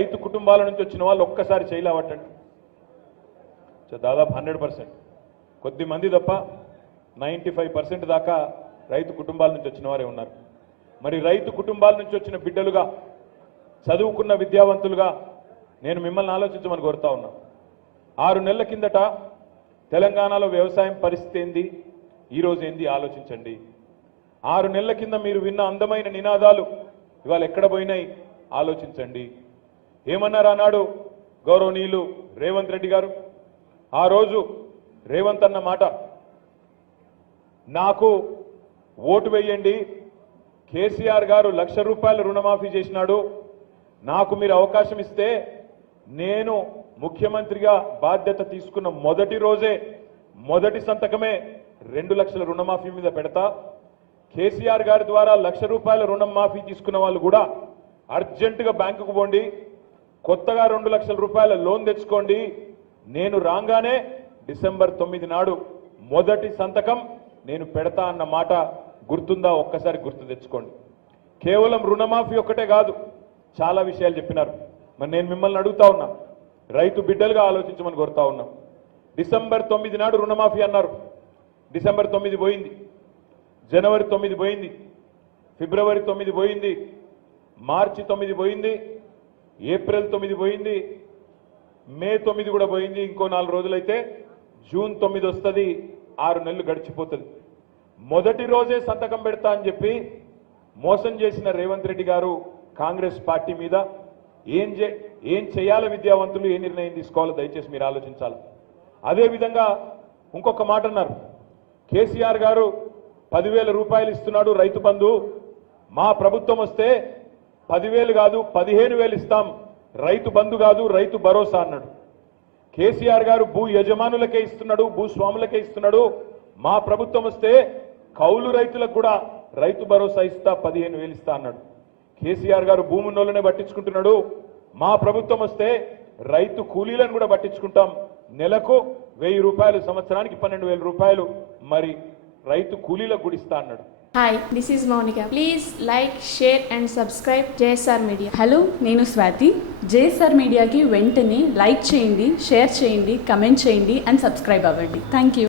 రైతు కుటుంబాల నుంచి వచ్చిన వాళ్ళు ఒక్కసారి చేయలేవట్టండి. దాదాపు 100%, కొద్ది మంది తప్ప 95% దాకా రైతు కుటుంబాల నుంచి వచ్చిన వారే ఉన్నారు. మరి రైతు కుటుంబాల నుంచి వచ్చిన బిడ్డలుగా, చదువుకున్న విద్యావంతులుగా నేను మిమ్మల్ని ఆలోచించమని కోరుతా ఉన్నా. 6 నెలల కిందట తెలంగాణలో వ్యవసాయం పరిస్థితి ఏంది, ఈరోజు ఏంది ఆలోచించండి. 6 నెలల కింద మీరు విన్న అందమైన నినాదాలు ఇవాళ ఎక్కడ పోయినాయి ఆలోచించండి. ఏమన్నారు ఆనాడు గౌరవనీయులు రేవంత్ రెడ్డి గారు? ఆ రోజు రేవంత్ అన్న మాట, నాకు ఓటు వేయండి, కేసీఆర్ గారు ₹1,00,000 రుణమాఫీ చేసినాడు, నాకు మీరు అవకాశం ఇస్తే నేను ముఖ్యమంత్రిగా బాధ్యత తీసుకున్న మొదటి రోజే మొదటి సంతకమే 2 లక్షల రుణమాఫీ మీద పెడతా. కేసీఆర్ గారి ద్వారా ₹1,00,000 రుణం మాఫీ తీసుకున్న వాళ్ళు కూడా అర్జెంటుగా బ్యాంకుకు పోండి, కొత్తగా ₹2,00,000 లోన్ తెచ్చుకోండి, నేను రాగానే డిసెంబర్ 9 నాడు మొదటి సంతకం నేను పెడతా అన్న మాట గుర్తుందా? ఒక్కసారి గుర్తు తెచ్చుకోండి. కేవలం రుణమాఫీ ఒక్కటే కాదు, చాలా విషయాలు చెప్పినారు. మరి నేను మిమ్మల్ని అడుగుతా ఉన్నా, రైతు బిడ్డలుగా ఆలోచించమని కోరుతా ఉన్నా. డిసెంబర్ 9 నాడు రుణమాఫీ అన్నారు. డిసెంబర్ 9 పోయింది, జనవరి 9 పోయింది, ఫిబ్రవరి 9 పోయింది, మార్చి 9 పోయింది, ఏప్రిల్ 9 పోయింది, మే 9 కూడా పోయింది. ఇంకో 4 రోజులైతే జూన్ 9 వస్తుంది. 6 నెలలు గడిచిపోతుంది. మొదటి రోజే సంతకం పెడతా అని చెప్పి మోసం చేసిన రేవంత్ రెడ్డి గారు కాంగ్రెస్ పార్టీ మీద ఏం చేయాలి విద్యావంతులు, ఏ నిర్ణయం తీసుకోవాలో దయచేసి మీరు ఆలోచించాలి. అదేవిధంగా ఇంకొక మాట అన్నారు, కేసీఆర్ గారు 10,000 రూపాయలు ఇస్తున్నాడు రైతు బంధు, మా ప్రభుత్వం వస్తే 10,000 కాదు 15,000 ఇస్తాం, రైతు బంధు కాదు రైతు భరోసా అన్నాడు. కేసీఆర్ గారు భూ యజమానులకే ఇస్తున్నాడు, భూస్వాములకే ఇస్తున్నాడు, మా ప్రభుత్వం వస్తే కౌలు రైతులకు కూడా రైతు భరోసా ఇస్తా, 15,000 ఇస్తా అన్నాడు. కేసీఆర్ గారు భూమున్నోళ్ళనే పట్టించుకుంటున్నాడు, మా ప్రభుత్వం వస్తే రైతు కూలీలను కూడా పట్టించుకుంటాం, నెలకు ₹1,000, సంవత్సరానికి ₹12,000 మరి రైతు కూలీలకు కూడా ఇస్తా అన్నాడు. Hi, this is Monica. Please like, share and subscribe JSR Media. Hello, నేను స్వాతి. JSR మీడియాకి వెంటనే లైక్ చేయండి, షేర్ చేయండి, కమెంట్ చేయండి అండ్ సబ్స్క్రైబ్ అవ్వండి. Thank you.